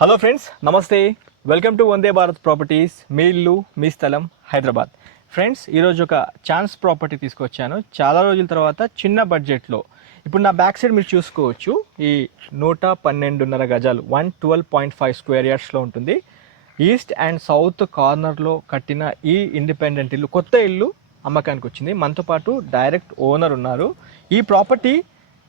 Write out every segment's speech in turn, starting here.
Hello friends నమస్తే welcome to Vande Bharat properties మీ ఇల్లు మీ స్థలం హైదరాబాద్. ఫ్రెండ్స్ ఈరోజు ఒక ఛాన్స్ ప్రాపర్టీ తీసుకొచ్చాను. చాలా రోజుల తర్వాత చిన్న బడ్జెట్లో ఇప్పుడు నా బ్యాక్ సైడ్ మీరు చూసుకోవచ్చు. ఈ నూట పన్నెండున్నర గజాలు one twelve point five square యార్డ్స్లో ఉంటుంది. ఈస్ట్ అండ్ సౌత్ కార్నర్లో కట్టిన ఈ ఇండిపెండెంట్ ఇల్లు కొత్త ఇల్లు అమ్మకానికి వచ్చింది. మనతో పాటు డైరెక్ట్ ఓనర్ ఉన్నారు. ఈ ప్రాపర్టీ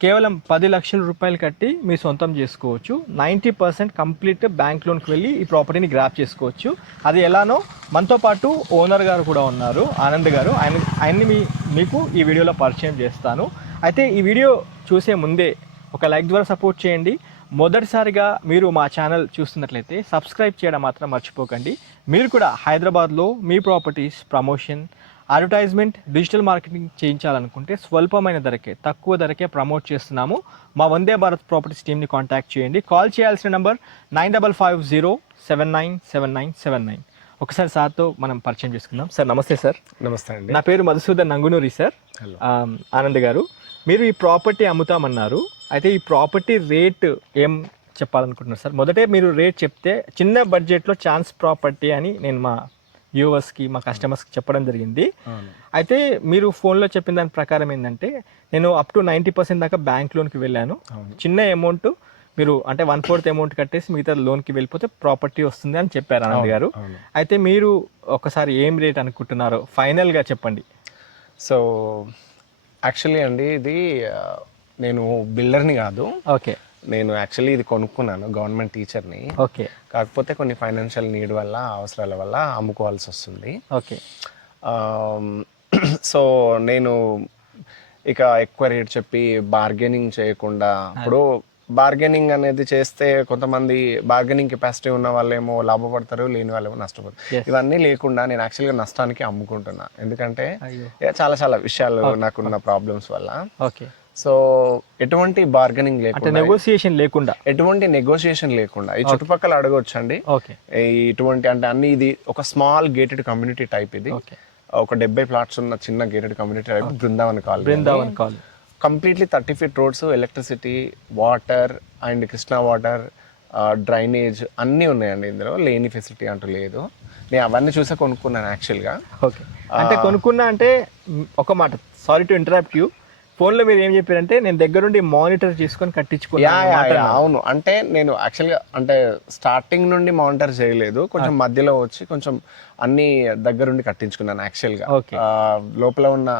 కేవలం పది లక్షల రూపాయలు కట్టి మీ సొంతం చేసుకోవచ్చు. నైంటీ పర్సెంట్ కంప్లీట్ బ్యాంక్ లోన్కి వెళ్ళి ఈ ప్రాపర్టీని గ్రాప్ చేసుకోవచ్చు. అది ఎలానో మనతో పాటు ఓనర్ గారు కూడా ఉన్నారు ఆనంద్ గారు. ఆయన ఆయన్ని మీ మీకు ఈ వీడియోలో పరిచయం చేస్తాను. అయితే ఈ వీడియో చూసే ముందే ఒక లైక్ ద్వారా సపోర్ట్ చేయండి. మొదటిసారిగా మీరు మా ఛానల్ చూస్తున్నట్లయితే సబ్స్క్రైబ్ చేయడం మాత్రం మర్చిపోకండి. మీరు కూడా హైదరాబాద్లో మీ properties promotion advertisement digital marketing చేయించాలనుకుంటే స్వల్పమైన ధరకే తక్కువ ధరకే ప్రమోట్ చేస్తున్నాము. మా వందే భారత్ ప్రాపర్టీస్ టీమ్ని కాంటాక్ట్ చేయండి. కాల్ చేయాల్సిన number nine double five zero seven nine seven nine seven nine. ఒకసారి సార్తో మనం పరిచయం చేసుకుందాం. సార్ నమస్తే సార్. నమస్తే అండి. నా పేరు మధుసూదన్ నంగునూరి సార్. ఆనంద్ గారు. మీరు ఈ ప్రాపర్టీ అమ్ముతామన్నారు. అయితే ఈ ప్రాపర్టీ రేట్ ఏం చెప్పాలనుకుంటున్నారు సార్? మొదటే మీరు రేట్ చెప్తే చిన్న బడ్జెట్లో ఛాన్స్ ప్రాపర్టీ అని నేను మా వ్యూవర్స్కి మా కస్టమర్స్కి చెప్పడం జరిగింది. అయితే మీరు ఫోన్లో చెప్పిన దాని ప్రకారం ఏంటంటే నేను అప్ టు నైంటీ పర్సెంట్ దాకా బ్యాంక్ లోన్కి వెళ్ళాను. చిన్న అమౌంట్ మీరు అంటే వన్ ఫోర్త్ అమౌంట్ కట్టేసి మిగతా లోన్కి వెళ్ళిపోతే ప్రాపర్టీ వస్తుంది అని చెప్పారు ఆనంద్ గారు. అయితే మీరు ఒకసారి ఏం రేట్ అనుకుంటున్నారో ఫైనల్గా చెప్పండి. సో యాక్చువల్లీ అండి ఇది నేను బిల్డర్ని కాదు. ఓకే నేను యాక్చువల్లీ ఇది కొనుక్కున్నాను గవర్నమెంట్ టీచర్ని ఓకే. కాకపోతే కొన్ని ఫైనాన్షియల్ నీడ్ వల్ల అవసరాల వల్ల అమ్ముకోవాల్సి వస్తుంది. ఓకే. సో నేను ఇక ఎక్కువ రేట్ చెప్పి బార్గెనింగ్ చేయకుండా ఇప్పుడు బార్గెనింగ్ అనేది చేస్తే కొంతమంది బార్గెనింగ్ కెపాసిటీ ఉన్న వాళ్ళేమో లాభపడతారు లేని వాళ్ళేమో నష్టపోతారు. ఇవన్నీ లేకుండా నేను యాక్చువల్గా నష్టానికి అమ్ముకుంటున్నా. ఎందుకంటే చాలా చాలా విషయాలు నాకున్న ప్రాబ్లమ్స్ వల్ల. ఓకే. సో ఎటువంటి బార్గెనింగ్ లేకుండా నెగోసియేషన్ లేకుండా. ఎటువంటి నెగోషియేషన్ లేకుండా ఈ చుట్టుపక్కల అడగొచ్చండి. ఇటువంటి అంటే అన్ని ఇది ఒక స్మాల్ గేటెడ్ కమ్యూనిటీ టైప్ ఇది. ఒక డెబ్బై ప్లాట్స్ ఉన్న చిన్న gated community type Brindavan colony. Brindavan call completely thirty feet roads electricity water and Krishna water drainage అన్నీ ఉన్నాయండి ఇందులో. లేని ఫెసిలిటీ అంటూ లేదు. నేను అవన్నీ చూసే కొనుక్కున్నాను యాక్చువల్గా ఓకే అంటే కొనుక్కున్నా అంటే ఒక మాట సారీ టు ఇంటరాప్ట్ యూ ఫోన్లో మీరు ఏం చెప్పారంటే నేను దగ్గరుండి మానిటర్ చేసుకొని కట్టించుకున్నాను యా, అవును. అంటే నేను యాక్చువల్గా అంటే స్టార్టింగ్ నుండి మానిటర్ చేయలేదు. కొంచెం మధ్యలో వచ్చి కొంచెం అన్ని దగ్గరుండి కట్టించుకున్నాను యాక్చువల్గా. లోపల ఉన్న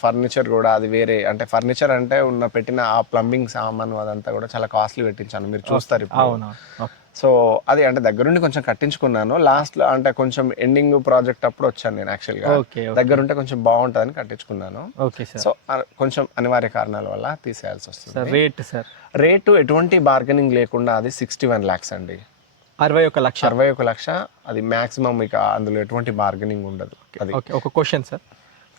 ఫర్నిచర్ కూడా అది వేరే. అంటే ఫర్నిచర్ అంటే ఉన్న పెట్టిన ఆ ప్లంబింగ్ సామాను అదంతా కూడా చాలా కాస్ట్లీ పెట్టించాను. మీరు చూస్తారు ఇప్పుడు. సో అది అంటే దగ్గరుండి కొంచెం కట్టించుకున్నాను. లాస్ట్లో అంటే కొంచెం ఎండింగ్ ప్రాజెక్ట్ అప్పుడు వచ్చాను నేను యాక్చువల్గా ఓకే దగ్గరుంటే కొంచెం బాగుంటుందని కట్టించుకున్నాను. Okay sir. సో కొంచెం అనివార్య కారణాల వల్ల తీసేయాల్సి వస్తుంది. Sir rate sir. రేటు ఎటువంటి బార్గెనింగ్ లేకుండా అది సిక్స్టీ వన్ ల్యాక్స్ అండి. అరవై ఒక లక్ష. అరవై ఒక లక్ష అది మాక్సిమం ఇక అందులో ఎటువంటి బార్గెనింగ్ ఉండదు. అది ఓకే ఒక క్వశ్చన్ సార్.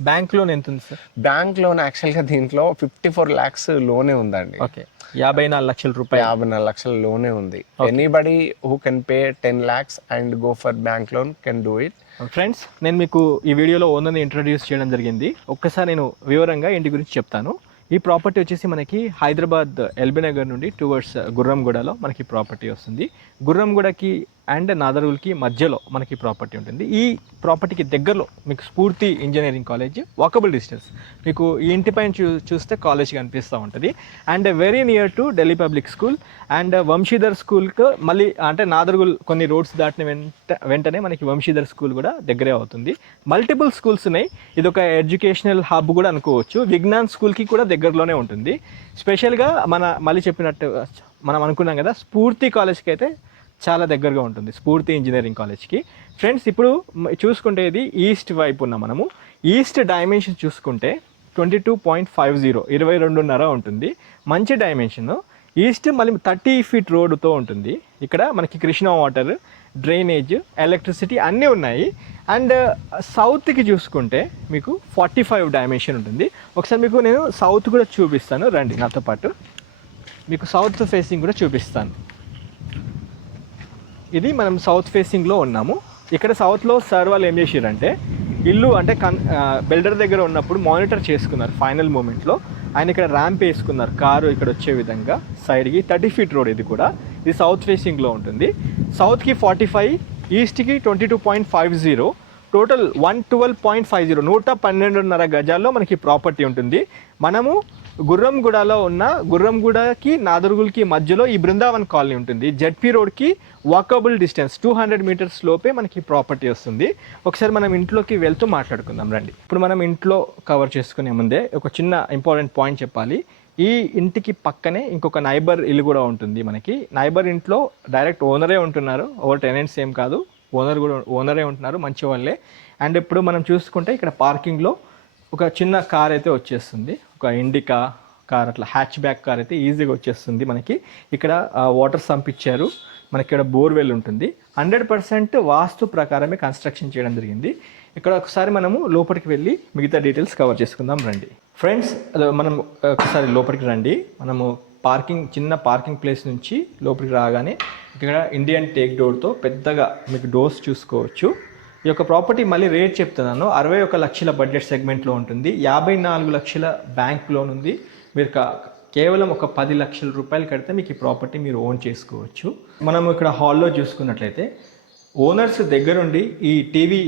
బ్యాంక్ లోన్ ఎంత ఉంది సార్? బ్యాంక్ లోన్ యాక్చువల్గా దీంట్లో ఫిఫ్టీ ఫోర్ ల్యాక్స్లోనే ఉందండి. ఓకే. యాభై నాలుగు లక్షల రూపాయలు. యాభై నాలుగు లక్షల లోనే ఉంది. Anybody who can pay ten lakhs and go for bank loan can do it friends నేను మీకు ఈ వీడియోలో ఓనర్ని ఇంట్రడ్యూస్ చేయడం జరిగింది. ఒక్కసారి నేను వివరంగా ఇంటి గురించి చెప్తాను. ఈ ప్రాపర్టీ వచ్చేసి మనకి హైదరాబాద్ ఎల్బీ నగర్ నుండి టువర్డ్స్ గుర్రంగూడలో మనకి ప్రాపర్టీ వస్తుంది. గుర్రంగూడకి అండ్ నాదరూల్కి మధ్యలో మనకి ప్రాపర్టీ ఉంటుంది. ఈ ప్రాపర్టీకి దగ్గరలో మీకు స్ఫూర్తి ఇంజనీరింగ్ కాలేజ్ వాకబుల్ డిస్టెన్స్ మీకు ఈ ఇంటి పైన చూ చూస్తే కాలేజ్ కనిపిస్తూ ఉంటుంది. And very near to Delhi public school and Vamshidhar స్కూల్కి మళ్ళీ అంటే నాదర్గుల్ కొన్ని రోడ్స్ దాటిన వెంట వెంటనే మనకి వంశీధర్ స్కూల్ కూడా దగ్గరే అవుతుంది. మల్టిపుల్ స్కూల్స్ ఉన్నాయి. ఇది ఒక ఎడ్యుకేషనల్ హబ్ కూడా అనుకోవచ్చు. విజ్ఞాన్ స్కూల్కి కూడా దగ్గరలోనే ఉంటుంది. స్పెషల్గా మన మళ్ళీ చెప్పినట్టు మనం అనుకున్నాం కదా స్ఫూర్తి కాలేజ్కి అయితే చాలా దగ్గరగా ఉంటుంది స్ఫూర్తి ఇంజనీరింగ్ కాలేజ్కి. ఫ్రెండ్స్ ఇప్పుడు చూసుకుంటే ఇది ఈస్ట్ వైపు ఉన్న మనము. ఈస్ట్ డైమెన్షన్ చూసుకుంటే twenty two point five zero ఇరవై రెండున్నర ఉంటుంది. మంచి డైమెన్షన్. ఈస్ట్ మళ్ళీ థర్టీ ఫీట్ రోడ్తో ఉంటుంది. ఇక్కడ మనకి కృష్ణా వాటర్ డ్రైనేజ్ ఎలక్ట్రిసిటీ అన్నీ ఉన్నాయి. అండ్ సౌత్కి చూసుకుంటే మీకు ఫార్టీ ఫైవ్ డైమెన్షన్ ఉంటుంది. ఒకసారి మీకు నేను సౌత్ కూడా చూపిస్తాను. రండి నాతో పాటు. మీకు సౌత్ ఫేసింగ్ కూడా చూపిస్తాను. ఇది మనం సౌత్ ఫేసింగ్లో ఉన్నాము. ఇక్కడ సౌత్లో సార్ వాళ్ళు ఏం చేసారంటే ఇల్లు అంటే కన్ బిల్డర్ దగ్గర ఉన్నప్పుడు మానిటర్ చేసుకున్నారు ఫైనల్ మూమెంట్లో ఆయన ఇక్కడ ర్యాంప్ వేసుకున్నారు కారు ఇక్కడ వచ్చే విధంగా సైడ్కి థర్టీ ఫీట్ రోడ్ ఇది కూడా. ఇది సౌత్ ఫేసింగ్లో ఉంటుంది. సౌత్కి forty five ఈస్ట్కి twenty two point five zero total one twelve point five zero నూట పన్నెండున్నర గజాల్లో మనకి ప్రాపర్టీ ఉంటుంది. మనము గుర్రంగూడలో ఉన్న గుర్రంగూడకి నాదర్గుల్కి మధ్యలో ఈ బృందావన్ కాలనీ ఉంటుంది. జెడ్పీ రోడ్కి walkable distance two hundred metres లోపే మనకి ప్రాపర్టీ వస్తుంది. ఒకసారి మనం ఇంట్లోకి వెళ్తూ మాట్లాడుకుందాం రండి. ఇప్పుడు మనం ఇంట్లో కవర్ చేసుకునే ముందే ఒక చిన్న ఇంపార్టెంట్ పాయింట్ చెప్పాలి. ఈ ఇంటికి పక్కనే ఇంకొక నైబర్ ఇల్లు కూడా ఉంటుంది మనకి. నైబర్ ఇంట్లో డైరెక్ట్ ఓనరే ఉంటున్నారు. ఓవర్ టెనెంట్స్ ఏం కాదు. ఓనర్ కూడా ఓనరే ఉంటున్నారు మంచి వాళ్ళే అండ్ ఇప్పుడు మనం చూసుకుంటే ఇక్కడ పార్కింగ్లో ఒక చిన్న కార్ అయితే వచ్చేస్తుంది. ఒక ఇండికా కార్ అట్లా హ్యాచ్ బ్యాక్ కార్ అయితే ఈజీగా వచ్చేస్తుంది మనకి. ఇక్కడ వాటర్ సంప్ ఇచ్చారు. మనకి ఇక్కడ బోర్వెల్ ఉంటుంది. హండ్రెడ్ పర్సెంట్ వాస్తు ప్రకారమే కన్స్ట్రక్షన్ చేయడం జరిగింది. ఇక్కడ ఒకసారి మనము లోపలికి వెళ్ళి మిగతా డీటెయిల్స్ కవర్ చేసుకుందాం రండి. ఫ్రెండ్స్ మనం ఒకసారి లోపలికి రండి. మనము పార్కింగ్ చిన్న పార్కింగ్ ప్లేస్ నుంచి లోపలికి రాగానే ఇక్కడ ఇండియన్ టేక్ డోర్తో పెద్దగా మీకు డోర్స్ చూసుకోవచ్చు. ఈ యొక్క ప్రాపర్టీ మళ్ళీ రేట్ చెప్తున్నాను. అరవై ఒక లక్షల బడ్జెట్ సెగ్మెంట్లో ఉంటుంది. యాభై నాలుగు లక్షల బ్యాంక్ లోన్ ఉంది. మీరు కేవలం ఒక పది లక్షల రూపాయలు కడితే మీకు ఈ ప్రాపర్టీ మీరు ఓన్ చేసుకోవచ్చు. మనం ఇక్కడ హాల్లో చూసుకున్నట్లయితే ఓనర్స్ దగ్గరుండి ఈ టీవీ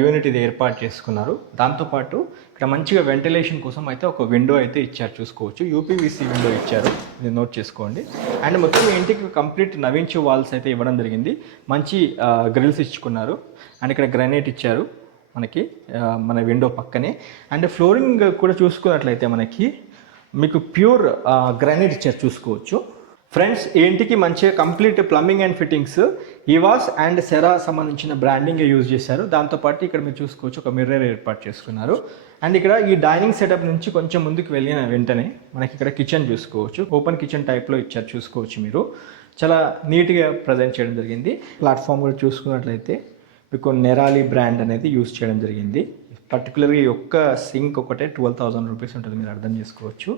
యూనిట్ ఇది ఏర్పాటు చేసుకున్నారు. దాంతోపాటు ఇక్కడ మంచిగా వెంటిలేషన్ కోసం అయితే ఒక విండో అయితే ఇచ్చారు చూసుకోవచ్చు. యూపీవీసీ విండో ఇచ్చారు. ఇది నోట్ చేసుకోండి. అండ్ మొత్తం ఇంటికి కంప్లీట్ నవించే వాల్స్ అయితే ఇవ్వడం జరిగింది. మంచి గ్రిల్స్ ఇచ్చుకున్నారు. అండ్ ఇక్కడ గ్రానైట్ ఇచ్చారు మనకి మన విండో పక్కనే. అండ్ ఫ్లోరింగ్ కూడా చూసుకున్నట్లయితే మనకి మీకు ప్యూర్ గ్రానైట్ ఇచ్చారు చూసుకోవచ్చు. ఫ్రెండ్స్ ఈ ఇంటికి మంచిగా కంప్లీట్ ప్లంబింగ్ అండ్ ఫిట్టింగ్స్ ఇవాస్ అండ్ సెరా సంబంధించిన బ్రాండింగ్ యూజ్ చేశారు. దాంతోపాటు ఇక్కడ మీరు చూసుకోవచ్చు ఒక మిర్రర్ ఏర్పాటు చేసుకున్నారు. అండ్ ఇక్కడ ఈ డైనింగ్ సెటప్ నుంచి కొంచెం ముందుకు వెళ్ళిన వెంటనే మనకి ఇక్కడ కిచెన్ చూసుకోవచ్చు. ఓపెన్ కిచెన్ టైప్లో ఇచ్చారు చూసుకోవచ్చు మీరు. చాలా నీట్గా ప్రజెంట్ చేయడం జరిగింది. ప్లాట్ఫామ్ కూడా చూసుకున్నట్లయితే మీకు నెరాలి బ్రాండ్ అనేది యూజ్ చేయడం జరిగింది. పర్టికులర్గా ఈ ఒక్క సింక్ ఒకటే ట్వెల్వ్ థౌసండ్ రూపీస్ ఉంటుంది మీరు అర్థం చేసుకోవచ్చు.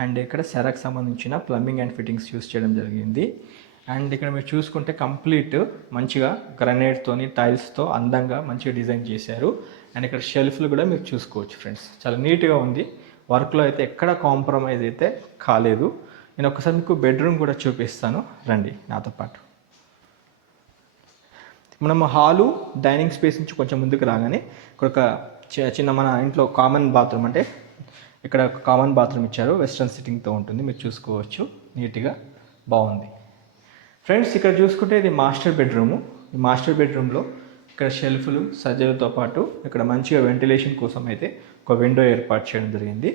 అండ్ ఇక్కడ సెరాక్ సంబంధించిన ప్లంబింగ్ అండ్ ఫిట్టింగ్స్ యూస్ చేయడం జరిగింది. అండ్ ఇక్కడ మీరు చూసుకుంటే కంప్లీట్ మంచిగా గ్రనైట్తోని టైల్స్తో అందంగా మంచిగా డిజైన్ చేశారు. అండ్ ఇక్కడ షెల్ఫ్లు కూడా మీరు చూసుకోవచ్చు ఫ్రెండ్స్ చాలా నీట్గా ఉంది. వర్క్లో అయితే ఎక్కడ కాంప్రమైజ్ అయితే కాలేదు. నేను ఒకసారి మీకు బెడ్రూమ్ కూడా చూపిస్తాను. రండి నాతో పాటు. మనం హాలు డైనింగ్ స్పేస్ నుంచి కొంచెం ముందుకు రాగానే ఇక్కడ ఒక చి- చిన్న మన ఇంట్లో కామన్ బాత్రూమ్ అంటే ఇక్కడ ఒక కామన్ బాత్రూమ్ ఇచ్చారు. వెస్ట్రన్ సిట్టింగ్తో ఉంటుంది. మీరు చూసుకోవచ్చు. నీట్గా బాగుంది. ఫ్రెండ్స్ ఇక్కడ చూసుకుంటే ఇది మాస్టర్ బెడ్రూము ఈ మాస్టర్ బెడ్రూమ్లో ఇక్కడ షెల్ఫ్లు సజ్జలతో పాటు ఇక్కడ మంచిగా వెంటిలేషన్ కోసం అయితే ఒక విండో ఏర్పాటు చేయడం జరిగింది.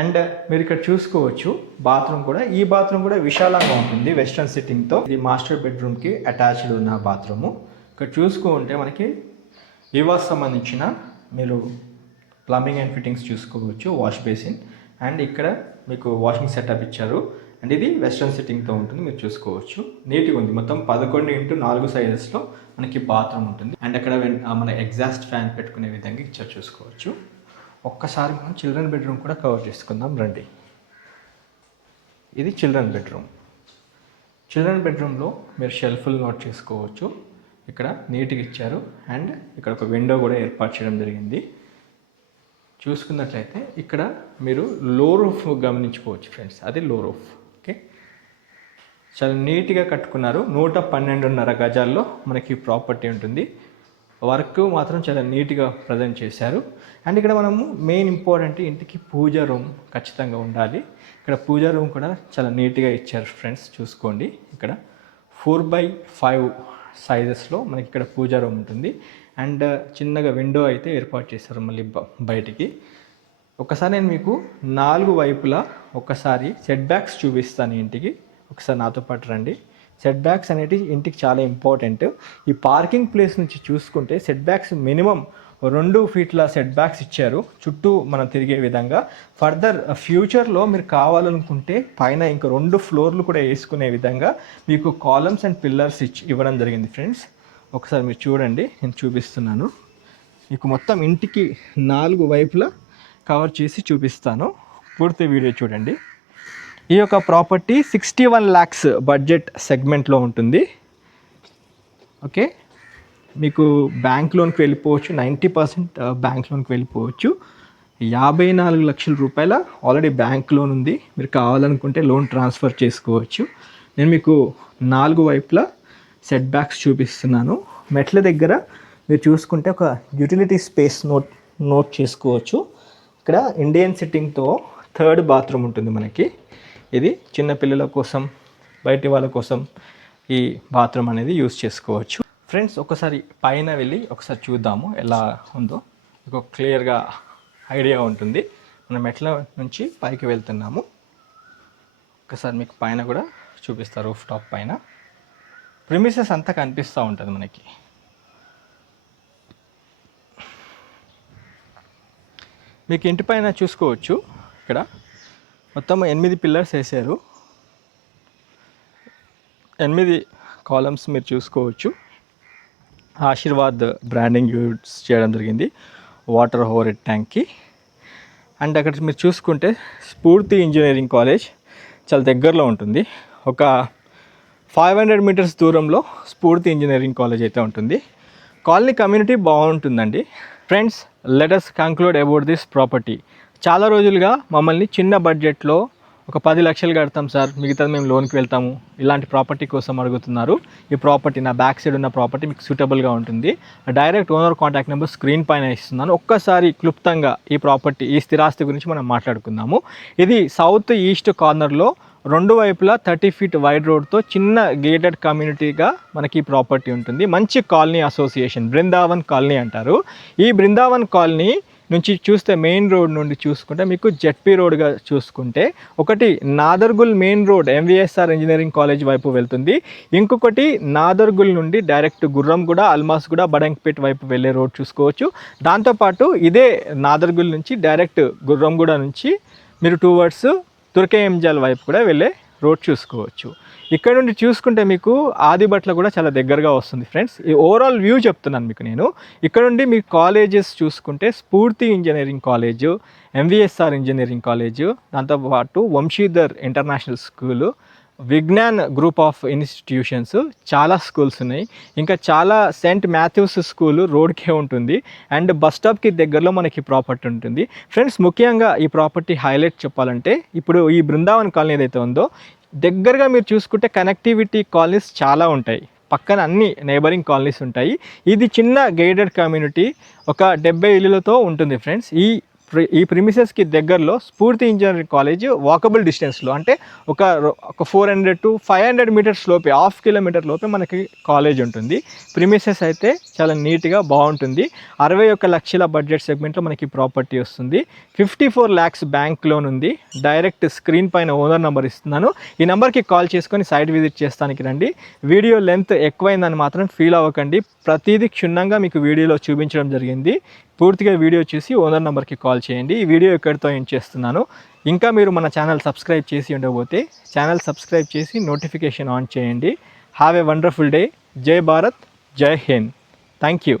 అండ్ మీరు ఇక్కడ చూసుకోవచ్చు బాత్రూమ్ కూడా. ఈ బాత్రూమ్ కూడా విశాలంగా ఉంటుంది వెస్ట్రన్ సిట్టింగ్తో ఇది మాస్టర్ బెడ్రూమ్కి అటాచ్డ్ ఉన్న బాత్రూము ఇక్కడ చూసుకుంటే మనకి వివాస్ సంబంధించిన మీరు ప్లంబింగ్ అండ్ ఫిట్టింగ్స్ చూసుకోవచ్చు వాష్ బేసిన్ అండ్ ఇక్కడ మీకు వాషింగ్ సెటప్ ఇచ్చారు. అండ్ ఇది వెస్ట్రన్ సిట్టింగ్తో ఉంటుంది మీరు చూసుకోవచ్చు. నీట్గా ఉంది. మొత్తం పదకొండు ఇంటూ నాలుగు సైజెస్లో మనకి బాత్రూమ్ ఉంటుంది. అండ్ అక్కడ వెన్- మన ఎగ్జాస్ట్ ఫ్యాన్ పెట్టుకునే విధంగా ఇచ్చారు చూసుకోవచ్చు. ఒక్కసారి మనం చిల్డ్రన్ బెడ్రూమ్ కూడా కవర్ చేసుకుందాం రండి. ఇది చిల్డ్రన్ బెడ్రూమ్ చిల్డ్రన్ బెడ్రూమ్లో మీరు షెల్ఫ్లు నోట్ చేసుకోవచ్చు. ఇక్కడ నీట్గా ఇచ్చారు. అండ్ ఇక్కడ ఒక విండో కూడా ఏర్పాటు చేయడం జరిగింది. చూసుకున్నట్లయితే ఇక్కడ మీరు లో రూఫ్ గమనించుకోవచ్చు ఫ్రెండ్స్. అది లో రూఫ్ ఓకే? చాలా నీట్గా కట్టుకున్నారు. నూట పన్నెండున్నర గజాల్లో మనకి ప్రాపర్టీ ఉంటుంది. వర్క్ మాత్రం చాలా నీట్గా ప్రజెంట్ చేశారు. అండ్ ఇక్కడ మనము మెయిన్ ఇంపార్టెంట్ ఇంటికి పూజ రూమ్ ఖచ్చితంగా ఉండాలి. ఇక్కడ పూజ రూమ్ కూడా చాలా నీట్గా ఇచ్చారు ఫ్రెండ్స్. చూసుకోండి. ఇక్కడ ఫోర్ బై ఫైవ్ సైజెస్లో మనకి ఇక్కడ పూజ రూమ్ ఉంటుంది. అండ్ చిన్నగా విండో అయితే ఏర్పాటు చేశారు మళ్ళీ బయటికి. ఒకసారి నేను మీకు నాలుగు వైపులా ఒకసారి సెట్ బ్యాక్స్ చూపిస్తాను ఇంటికి. ఒకసారి నాతో పాటు రండి. సెట్ బ్యాక్స్ అనేటివి ఇంటికి చాలా ఇంపార్టెంట్. ఈ పార్కింగ్ ప్లేస్ నుంచి చూసుకుంటే సెట్ బ్యాక్స్ మినిమం రెండు ఫీట్ల సెట్ బ్యాక్స్ ఇచ్చారు. చుట్టూ మనం తిరిగే విధంగా. ఫర్దర్ ఫ్యూచర్లో మీరు కావాలనుకుంటే పైన ఇంకా రెండు ఫ్లోర్లు కూడా వేసుకునే విధంగా మీకు కాలమ్స్ అండ్ పిల్లర్స్ ఇచ్చి ఇవ్వడం జరిగింది ఫ్రెండ్స్. ఒకసారి మీరు చూడండి నేను చూపిస్తున్నాను. మీకు మొత్తం ఇంటికి నాలుగు వైపులా కవర్ చేసి చూపిస్తాను. పూర్తి వీడియో చూడండి. ఈ యొక్క property sixty one lakhs budget సెగ్మెంట్లో ఉంటుంది. ఓకే? మీకు బ్యాంక్ లోన్కి వెళ్ళిపోవచ్చు నైంటీ పర్సెంట్ బ్యాంక్ లోన్కి వెళ్ళిపోవచ్చు. యాభై నాలుగు లక్షల రూపాయల ఆల్రెడీ బ్యాంక్ లోన్ ఉంది. మీరు కావాలనుకుంటే లోన్ ట్రాన్స్ఫర్ చేసుకోవచ్చు. నేను మీకు నాలుగు వైపులా సెట్ బ్యాక్స్ చూపిస్తున్నాను. మెట్ల దగ్గర మీరు చూసుకుంటే ఒక యూటిలిటీ స్పేస్ నోట్ నోట్ చేసుకోవచ్చు. ఇక్కడ ఇండియన్ సిట్టింగ్తో థర్డ్ బాత్రూమ్ ఉంటుంది మనకి. ఇది చిన్నపిల్లల కోసం బయటి వాళ్ళ కోసం ఈ బాత్రూమ్ అనేది యూస్ చేసుకోవచ్చు. ఫ్రెండ్స్ ఒకసారి పైన వెళ్ళి ఒకసారి చూద్దాము ఎలా ఉందో. మీకు క్లియర్గా ఐడియా ఉంటుంది. మనం మెట్ల నుంచి పైకి వెళ్తున్నాము. ఒకసారి మీకు పైన కూడా చూపిస్తారు రూఫ్ టాప్ పైన. ప్రిమిసెస్ అంతా కనిపిస్తూ ఉంటుంది మనకి. మీకు ఇంటి పైన చూసుకోవచ్చు ఇక్కడ. మొత్తం ఎనిమిది పిల్లర్స్ వేసారు ఎనిమిది కాలమ్స్ మీరు చూసుకోవచ్చు. ఆశీర్వాద్ బ్రాండింగ్ యూస్ చేయడం జరిగింది. Water over ట్యాంక్కి. అండ్ అక్కడ మీరు చూసుకుంటే స్ఫూర్తి ఇంజనీరింగ్ కాలేజ్ చాలా దగ్గరలో ఉంటుంది. ఒక ఫైవ్ హండ్రెడ్ మీటర్స్ దూరంలో స్ఫూర్తి ఇంజనీరింగ్ కాలేజ్ అయితే ఉంటుంది. కాలనీ కమ్యూనిటీ బాగుంటుందండి. Friends let us conclude about this property చాలా రోజులుగా మమ్మల్ని చిన్న బడ్జెట్లో ఒక పది లక్షలు కడతాం సార్. మిగతాది మేము లోన్కి వెళ్తాము. ఇలాంటి ప్రాపర్టీ కోసం అడుగుతున్నారు. ఈ ప్రాపర్టీ నా బ్యాక్ సైడ్ ఉన్న ప్రాపర్టీ మీకు సూటబుల్గా ఉంటుంది. Direct owner contact number screen పైన ఇస్తున్నాను. ఒక్కసారి క్లుప్తంగా ఈ ప్రాపర్టీ ఈ స్థిరాస్తి గురించి మనం మాట్లాడుకుందాము. ఇది సౌత్ ఈస్ట్ కార్నర్లో రెండు వైపులా థర్టీ ఫీట్ వైడ్ రోడ్తో చిన్న గేటెడ్ కమ్యూనిటీగా మనకి ప్రాపర్టీ ఉంటుంది. మంచి కాలనీ అసోసియేషన్ బృందావన్ కాలనీ అంటారు. ఈ బృందావన్ కాలనీ నుంచి చూస్తే మెయిన్ రోడ్ నుండి చూసుకుంటే మీకు జెడ్పీ రోడ్గా చూసుకుంటే ఒకటి Nadergul main road MVSR engineering college వైపు వెళ్తుంది. ఇంకొకటి నాదర్గుల్ నుండి డైరెక్ట్ గుర్రం కూడా అల్మాస్ కూడా బడంక్పేట్ వైపు వెళ్ళే రోడ్ చూసుకోవచ్చు. దాంతోపాటు ఇదే నాదర్గుల్ నుంచి డైరెక్ట్ గుర్రంగూడ నుంచి మీరు టూ వర్డ్స్ వైపు కూడా వెళ్ళే రోడ్ చూసుకోవచ్చు. ఇక్కడ నుండి చూసుకుంటే మీకు ఆదిబట్ల కూడా చాలా దగ్గరగా వస్తుంది ఫ్రెండ్స్. ఈ ఓవరాల్ వ్యూ చెప్తున్నాను మీకు నేను. ఇక్కడ నుండి మీ కాలేజెస్ చూసుకుంటే Spoorthi engineering college MVSR engineering college దాంతోపాటు Vamshidhar international school Vignan group of institutions చాలా స్కూల్స్ ఉన్నాయి. ఇంకా చాలా సెయింట్ మాథ్యూస్ స్కూల్ రోడ్కే ఉంటుంది. అండ్ బస్ స్టాప్కి దగ్గరలో మనకి ప్రాపర్టీ ఉంటుంది. ఫ్రెండ్స్ ముఖ్యంగా ఈ ప్రాపర్టీ హైలైట్ చెప్పాలంటే ఇప్పుడు ఈ బృందావన్ కాలనీ ఏదైతే ఉందో దగ్గరగా మీరు చూసుకుంటే కనెక్టివిటీ కాలనీస్ చాలా ఉంటాయి. పక్కన అన్ని నైబరింగ్ కాలనీస్ ఉంటాయి. ఇది చిన్న గైడెడ్ కమ్యూనిటీ ఒక డెబ్బై ఇల్లులతో ఉంటుంది ఫ్రెండ్స్. ఈ ఈ ప్రిమిసెస్కి దగ్గరలో స్ఫూర్తి ఇంజనీరింగ్ కాలేజ్ వాకబుల్ డిస్టెన్స్లో. అంటే ఒక ఒక four hundred to five hundred metres లోపే హాఫ్ కిలోమీటర్ లోపే మనకి కాలేజ్ ఉంటుంది. ప్రిమిసెస్ అయితే చాలా నీట్గా బాగుంటుంది. అరవై ఒక్క లక్షల బడ్జెట్ సెగ్మెంట్లో మనకి ప్రాపర్టీ వస్తుంది. Fifty four lakhs bank loan ఉంది. డైరెక్ట్ స్క్రీన్ పైన ఓనర్ నెంబర్ ఇస్తున్నాను. ఈ నెంబర్కి కాల్ చేసుకొని సైట్ విజిట్ చేస్తానికి రండి. వీడియో లెంత్ ఎక్కువైందని మాత్రం ఫీల్ అవ్వకండి. ప్రతిదీ క్షుణ్ణంగా మీకు వీడియోలో చూపించడం జరిగింది. పూర్తిగా వీడియో చూసి ఓనర్ నెంబర్కి కాల్ చేయండి. ఈ వీడియో ఎక్కడితో ఏం చేస్తున్నాను ఇంకా మీరు మన ఛానల్ సబ్స్క్రైబ్ చేసి ఉండకపోతే ఛానల్ సబ్స్క్రైబ్ చేసి నోటిఫికేషన్ ఆన్ చేయండి. హ్యావ్ ఏ వండర్ఫుల్ డే జై భారత్ జై హింద్ థ్యాంక్ యూ